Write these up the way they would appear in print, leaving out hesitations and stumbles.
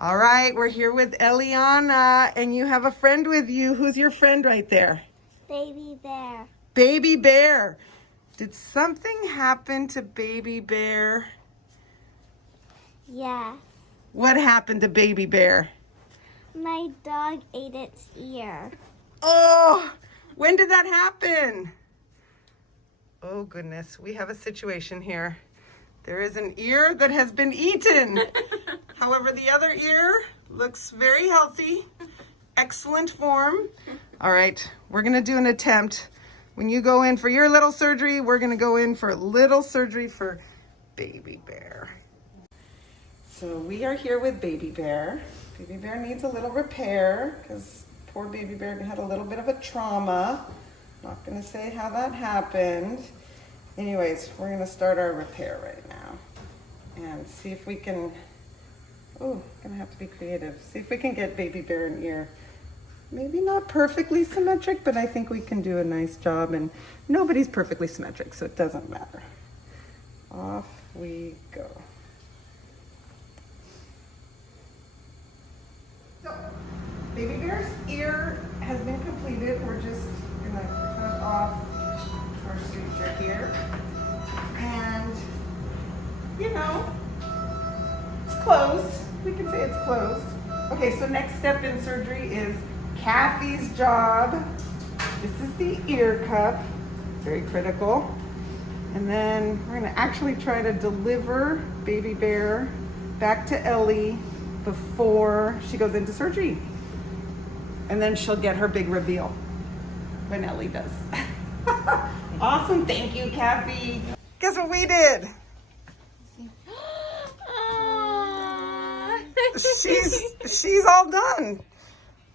All right, we're here with Eliana, and you have a friend with you. Who's your friend right there? Baby bear. Baby Bear. Did something happen to Baby Bear? Yes. What happened to Baby Bear? My dog ate its ear. Oh, when did that happen? Oh goodness, we have a situation here. There is an ear that has been eaten. However, the other ear looks very healthy. Excellent form. All right, we're gonna do an attempt. When you go in for your little surgery, we're gonna go in for little surgery for Baby Bear. So we are here with Baby Bear. Baby Bear needs a little repair because poor Baby Bear had a little bit of a trauma. Not gonna say how that happened. Anyways, we're gonna start our repair right now and see if we can, gonna have to be creative. See if we can get Baby Bear an ear. Maybe not perfectly symmetric, but I think we can do a nice job, and nobody's perfectly symmetric, so it doesn't matter. Off we go. So, Baby Bear's ear has been completed. We're just gonna cut off our suture here. And, you know, it's closed. We can say it's closed. Okay, so next step in surgery is Kathy's job. This is the ear cup, very critical. And then we're gonna actually try to deliver Baby Bear back to Ellie before she goes into surgery. And then she'll get her big reveal when Ellie does. Awesome, thank you, Kathy. Guess what we did? She's all done.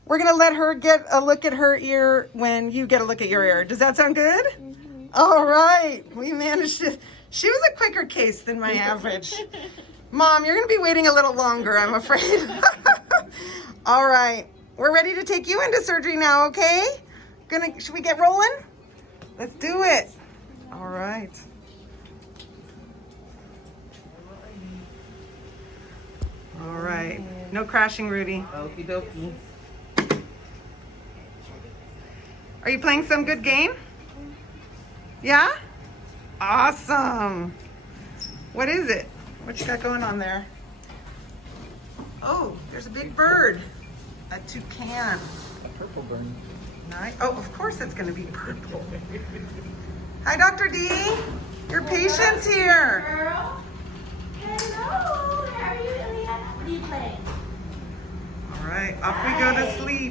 We're gonna let her get a look at her ear when you get a look at your ear. Does that sound good? Mm-hmm. All right, we managed to. She was a quicker case than my average. Mom, you're gonna be waiting a little longer, I'm afraid. All right, we're ready to take you into surgery now, okay? Should we get rolling? Let's do it. All right. All right. No crashing, Rudy. Okie dokie. Are you playing some good game? Yeah? Awesome. What is it? What you got going on there? Oh, there's a big bird. A toucan. A purple bird. Nice. Oh, of course it's going to be purple. Hi, Dr. D. Your patient's here. Girl. Hello. How are you, Eliana? What are you playing? All right, off we go to sleep.